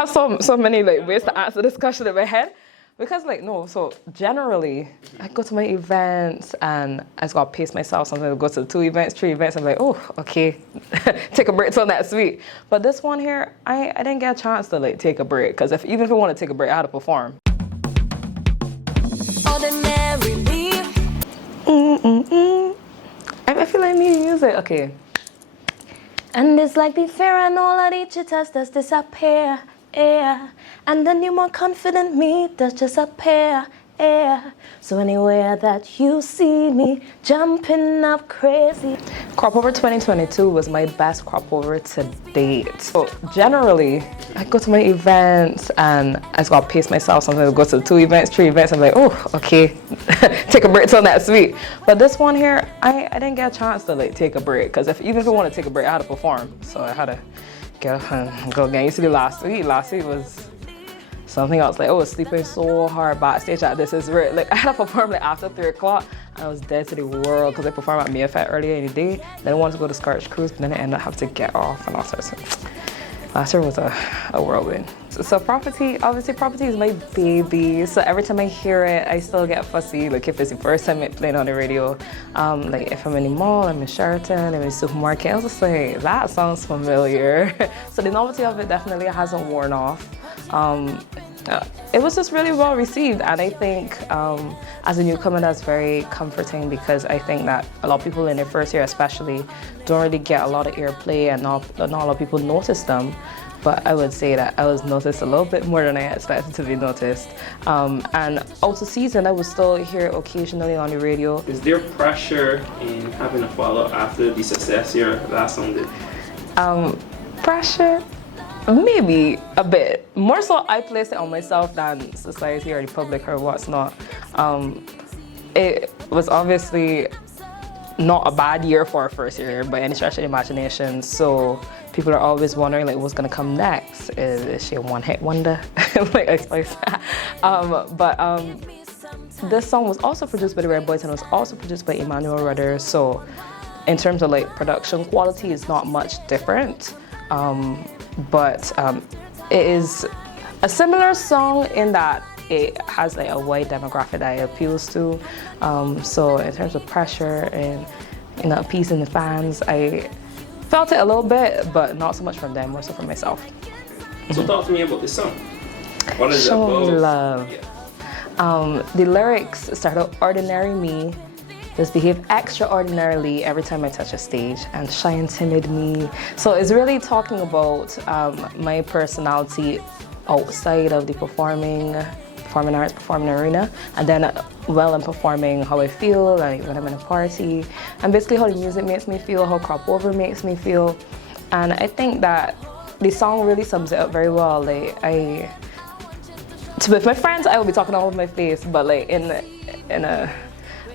have so many like ways to answer this question in my head. Because like, no, so generally, I go to my events and I just gotta pace myself. Sometimes I go to 2 events, 3 events, I'm like, oh, okay, take a break till next week. But this one here, I didn't get a chance to like take a break. Because even if I want to take a break, I had to perform. Ordinarily. I feel like me music, okay. And it's like the fear and all of the jitters does disappear. Yeah. And the new more confident me does just appear. Yeah. So anywhere that you see me jumping up crazy. Crop Over 2022 was my best crop over to date. So generally, I go to my events and I just gotta pace myself. Sometimes I go to 2 events, 3 events, I'm like, oh, okay, take a break till next week. But this one here, I didn't get a chance to like take a break. Because even if I want to take a break, I had to perform. So I had to get up and go again. You see, last week was something else. Like, I was sleeping so hard backstage at This Is Real. Like, I had to perform like after 3 o'clock, and I was dead to the world because I performed at Mayfair earlier in the day. Then I wanted to go to Scorch Cruise, but then I ended up having to get off and all sorts of. Last year was a whirlwind. So property, obviously property is my baby. So every time I hear it, I still get fussy. Like if it's the first time it playing on the radio, like if I'm in the mall, I'm in Sheraton, I'm in the supermarket, I was just like, that sounds familiar. So the novelty of it definitely hasn't worn off. It was just really well received, and I think as a newcomer that's very comforting, because I think that a lot of people in their first year especially don't really get a lot of airplay, and not a lot of people notice them. But I would say that I was noticed a little bit more than I expected to be noticed. And out of season, I would still hear it occasionally on the radio. Is there pressure in having a follow after the success your last song did? Pressure? Maybe a bit. More so I place it on myself than society or the public or what's not. It was obviously not a bad year for our first year by any stretch of the imagination. So people are always wondering like what's gonna come next. Is she a one-hit wonder? Like this song was also produced by the Red Boys and it was also produced by Emmanuel Rudder. So in terms of like production quality, it's not much different. But it is a similar song in that it has like a wide demographic that it appeals to. So in terms of pressure and appeasing the fans, I felt it a little bit, but not so much from them, more so from myself. So talk to me about this song. What is Show it Me about? Love. Yeah. The lyrics start out, ordinary me just behave extraordinarily every time I touch a stage, and shy and timid me. So it's really talking about my personality outside of the performing arts, performing arena, and then while I'm performing, how I feel, like when I'm in a party, and basically how the music makes me feel, how Crop Over makes me feel. And I think that the song really sums it up very well. Like with my friends, I will be talking all over my face, but like in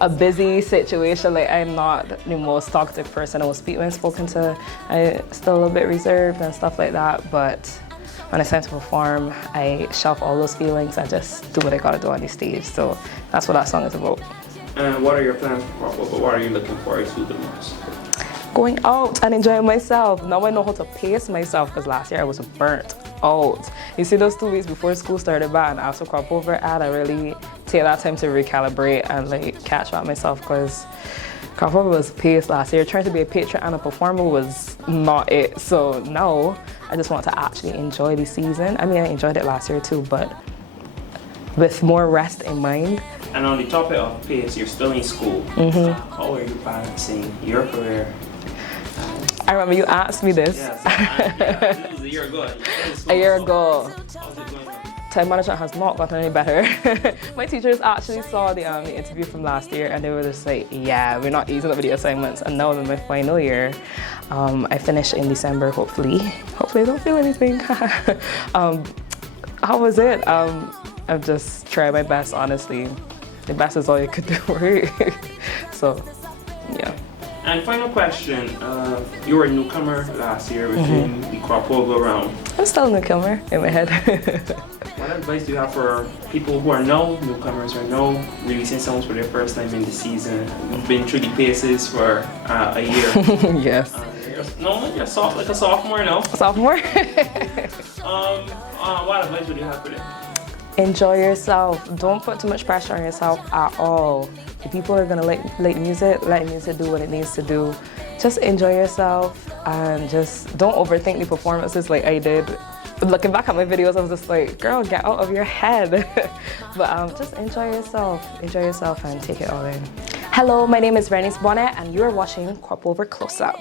a busy situation, like I'm not the most talkative person. I will speak when spoken to. I'm still a little bit reserved and stuff like that, but when it's time to perform, I shelf all those feelings and just do what I gotta do on the stage. So that's what that song is about. And what are your plans for Crop Over? What are you looking forward to the most? Going out and enjoying myself. Now I know how to pace myself, because last year I was burnt out. You see, those 2 weeks before school started back and after Crop Over, I had to really take that time to recalibrate and like catch up myself, because Crop Over was paced last year. Trying to be a patron and a performer was not it. So now I just want to actually enjoy the season. I mean, I enjoyed it last year too, but with more rest in mind. And on the topic of pace, you're still in school. How are you balancing your career? I remember you asked me this. This was a year ago. A year ago. How's it going on? Time management has not gotten any better. My teachers actually saw the interview from last year, and they were just like, yeah, we're not easing up with the assignments. And now I'm in my final year. I finish in December, hopefully. Hopefully I don't feel anything. How was it? I've just tried my best, honestly. The best is all you could do, right? So, yeah. And final question, you were a newcomer last year within the Crop Over round. I'm still a newcomer in my head. What advice do you have for people who are no newcomers or no releasing songs for their first time in the season? You've been through the paces for a year. Yes. No, you're like a sophomore now. Sophomore? What advice would you have for them? Enjoy yourself. Don't put too much pressure on yourself at all. If people are gonna let music do what it needs to do. Just enjoy yourself and just don't overthink the performances like I did. Looking back at my videos, I was just like, girl, get out of your head. But just enjoy yourself and take it all in. Hello, my name is Reniece Bonnett and you're watching Crop Over Close Up.